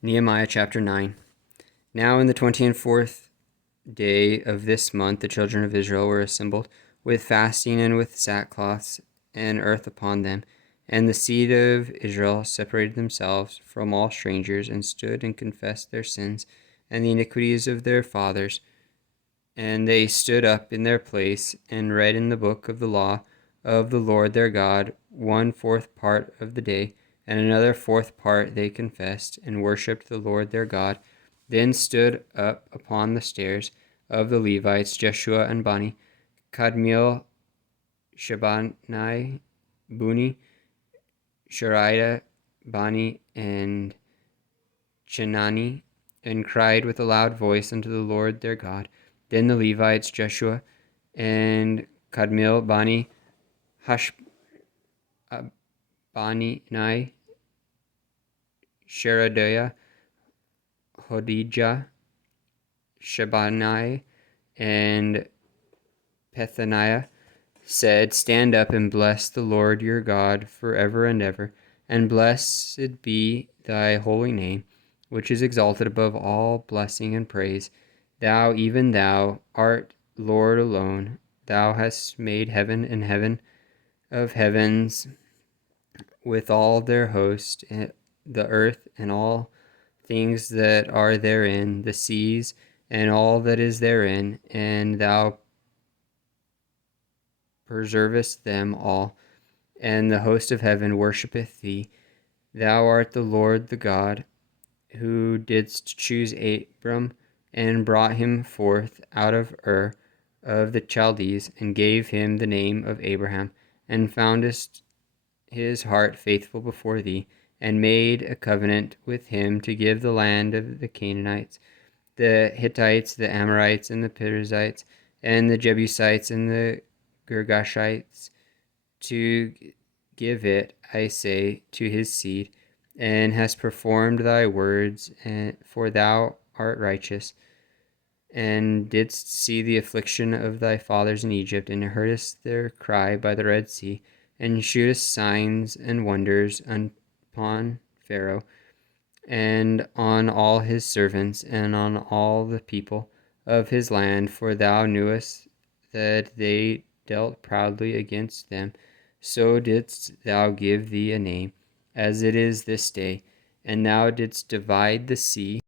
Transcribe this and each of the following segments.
Nehemiah chapter 9. Now in the 24th day of this month the children of Israel were assembled, with fasting and with sackcloths and earth upon them. And the seed of Israel separated themselves from all strangers, and stood and confessed their sins and the iniquities of their fathers. And they stood up in their place, and read in the book of the law of the Lord their God 1/4 part of the day, and another 4th part they confessed, and worshipped the Lord their God. Then stood up upon the stairs of the Levites Jeshua and Bani, Kadmiel, Shabanai, Buni, Shariah, Bani, and Chenani, and cried with a loud voice unto the Lord their God. Then the Levites Jeshua and Kadmiel, Bani, Bani, Nai, Sherebiah, Hodijah, Shabanai, and Pethaniah said, Stand up and bless the Lord your God forever and ever, and blessed be thy holy name, which is exalted above all blessing and praise. Thou, even thou, art Lord alone. Thou hast made heaven and heaven of heavens with all their host, the earth and all things that are therein, the seas and all that is therein, and thou preservest them all, and the host of heaven worshippeth thee. Thou art the Lord the God, who didst choose Abram, and brought him forth out of Ur of the Chaldees, and gave him the name of Abraham, and foundest his heart faithful before thee, and made a covenant with him to give the land of the Canaanites, the Hittites, the Amorites, and the Perizzites, and the Jebusites, and the Girgashites, to give it, I say, to his seed, and hast performed thy words, for thou art righteous, and didst see the affliction of thy fathers in Egypt, and heardest their cry by the Red Sea, and shewest signs and wonders upon Pharaoh, and on all his servants, and on all the people of his land, for thou knewest that they dealt proudly against them. So didst thou give thee a name, as it is this day, and thou didst divide the sea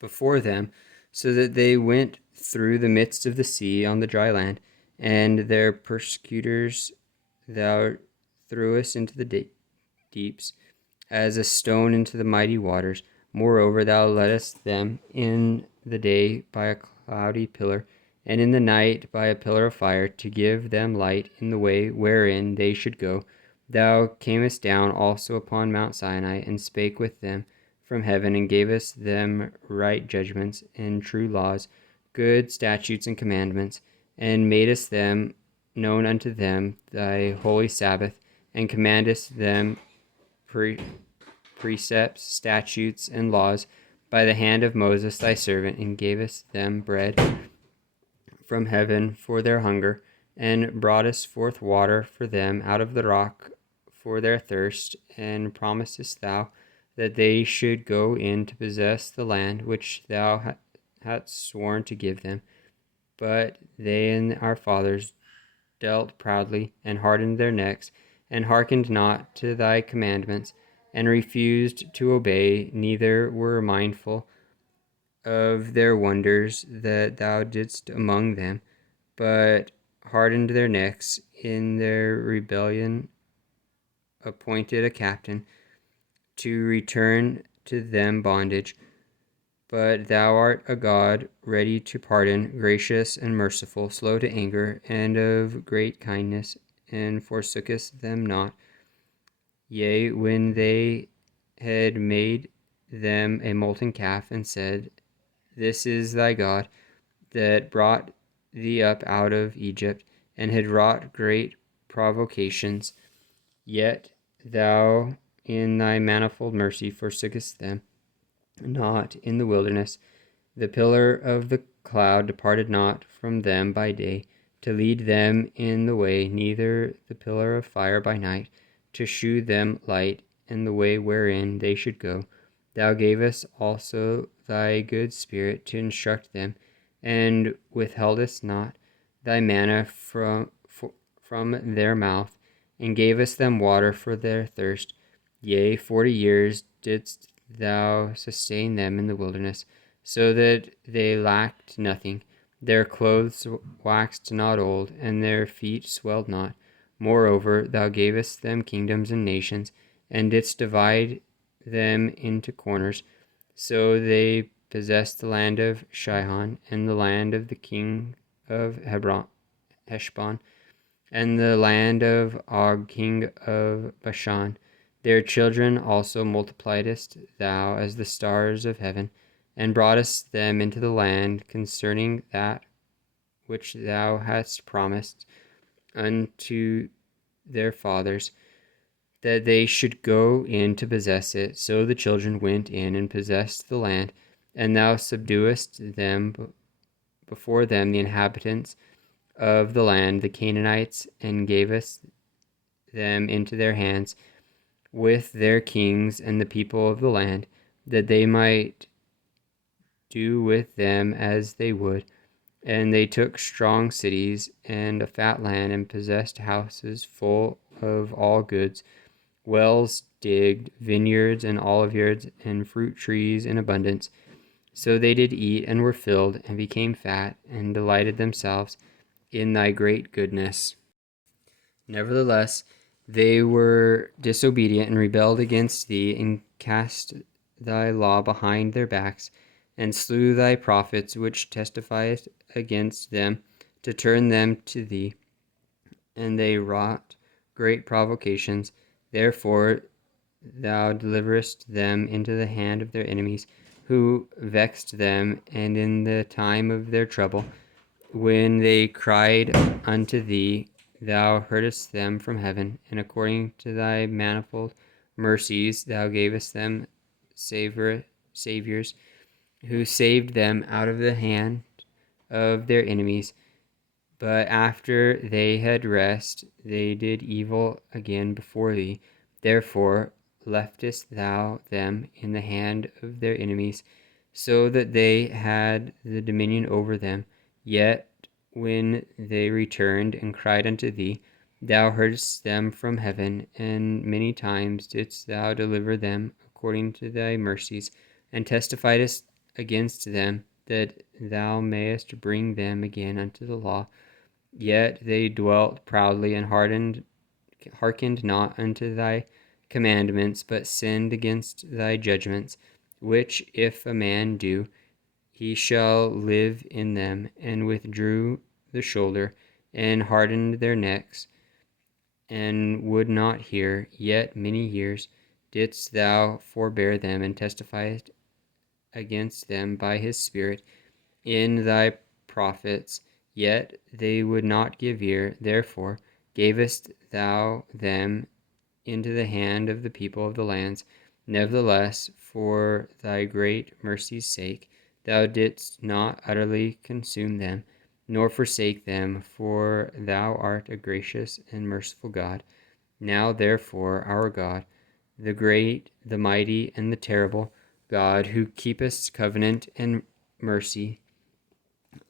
before them, so that they went through the midst of the sea on the dry land, and their persecutors thou threwest into the deeps, as a stone into the mighty waters. Moreover, thou leddest them in the day by a cloudy pillar, and in the night by a pillar of fire, to give them light in the way wherein they should go. Thou camest down also upon Mount Sinai, and spake with them from heaven, and gavest them right judgments and true laws, good statutes and commandments, and madest them known unto them thy holy Sabbath, and commandest them precepts, statutes, and laws by the hand of Moses thy servant, and gavest them bread from heaven for their hunger, and broughtest forth water for them out of the rock for their thirst, and promisest thou that they should go in to possess the land which thou hadst sworn to give them. But they and our fathers dealt proudly, and hardened their necks, and hearkened not to thy commandments, and refused to obey, neither were mindful of their wonders that thou didst among them, but hardened their necks. In their rebellion appointed a captain to return to them bondage. But thou art a God ready to pardon, gracious and merciful, slow to anger, and of great kindness, and forsookest them not. Yea, when they had made them a molten calf, and said, This is thy God, that brought thee up out of Egypt, and had wrought great provocations, yet thou in thy manifold mercy forsookest them not in the wilderness. The pillar of the cloud departed not from them by day, to lead them in the way, neither the pillar of fire by night, to shew them light in the way wherein they should go. Thou gavest also thy good Spirit to instruct them, and withheldest not thy manna from their mouth, and gavest them water for their thirst. Yea, 40 years didst thou sustain them in the wilderness, so that they lacked nothing. Their clothes waxed not old, and their feet swelled not. Moreover, thou gavest them kingdoms and nations, and didst divide them into corners. So they possessed the land of Shihon, and the land of the king of Heshbon, and the land of Og, king of Bashan. Their children also multipliedst thou as the stars of heaven, and broughtest them into the land concerning that which thou hast promised unto their fathers, that they should go in to possess it. So the children went in and possessed the land, and thou subduest them before them, the inhabitants of the land, the Canaanites, and gavest them into their hands with their kings and the people of the land, that they might do with them as they would. And they took strong cities and a fat land, and possessed houses full of all goods, wells digged, vineyards and oliveyards, and fruit trees in abundance. So they did eat and were filled, and became fat, and delighted themselves in thy great goodness. Nevertheless, they were disobedient, and rebelled against thee, and cast thy law behind their backs, and slew thy prophets which testified against them, to turn them to thee. And they wrought great provocations. Therefore thou deliverest them into the hand of their enemies, who vexed them. And in the time of their trouble, when they cried unto thee, thou heardest them from heaven, and according to thy manifold mercies thou gavest them saviors, who saved them out of the hand of their enemies. But after they had rest, they did evil again before thee. Therefore leftest thou them in the hand of their enemies, so that they had the dominion over them. Yet when they returned and cried unto thee, thou heardest them from heaven, and many times didst thou deliver them according to thy mercies, and testifiedst against them, that thou mayest bring them again unto the law. Yet they dwelt proudly, and hearkened not unto thy commandments, but sinned against thy judgments, which if a man do, he shall live in them, and withdrew the shoulder, and hardened their necks, and would not hear. Yet many years didst thou forbear them, and testified against them by his Spirit in thy prophets, yet they would not give ear. Therefore gavest thou them into the hand of the people of the lands. Nevertheless, for thy great mercy's sake, thou didst not utterly consume them, nor forsake them, for thou art a gracious and merciful God. Now therefore, our God, the great, the mighty, and the terrible God, who keepest covenant and mercy,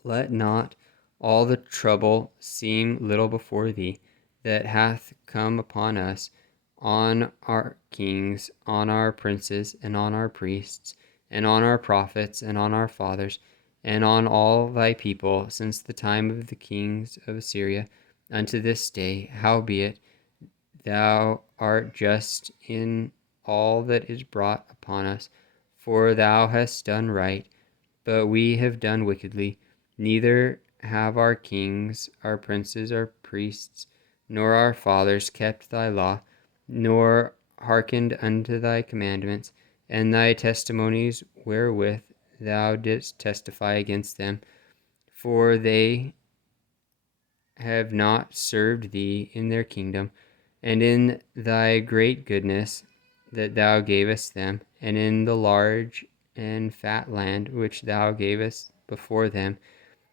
let not all the trouble seem little before thee that hath come upon us, on our kings, on our princes, and on our priests, and on our prophets, and on our fathers, and on all thy people, since the time of the kings of Assyria unto this day. Howbeit thou art just in all that is brought upon us, for thou hast done right, but we have done wickedly. Neither have our kings, our princes, our priests, nor our fathers kept thy law, nor hearkened unto thy commandments, and thy testimonies wherewith thou didst testify against them. For they have not served thee in their kingdom, and in thy great goodness that thou gavest them, and in the large and fat land which thou gavest before them.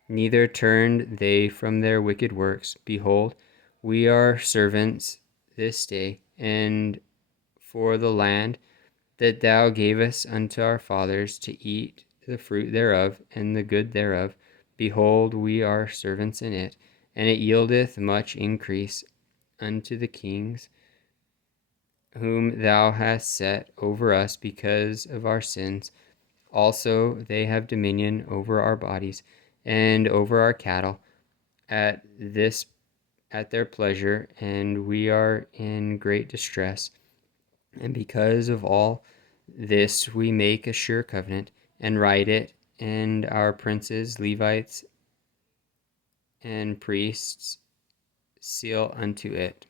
Neither turned they from their wicked works. Behold, we are servants this day, and for the land that thou gavest unto our fathers to eat the fruit thereof and the good thereof. Behold, we are servants in it, and it yieldeth much increase unto the kings whom thou hast set over us because of our sins. Also they have dominion over our bodies and over our cattle at their pleasure, and we are in great distress. And because of all this we make a sure covenant, and write it, and our princes, Levites, and priests seal unto it.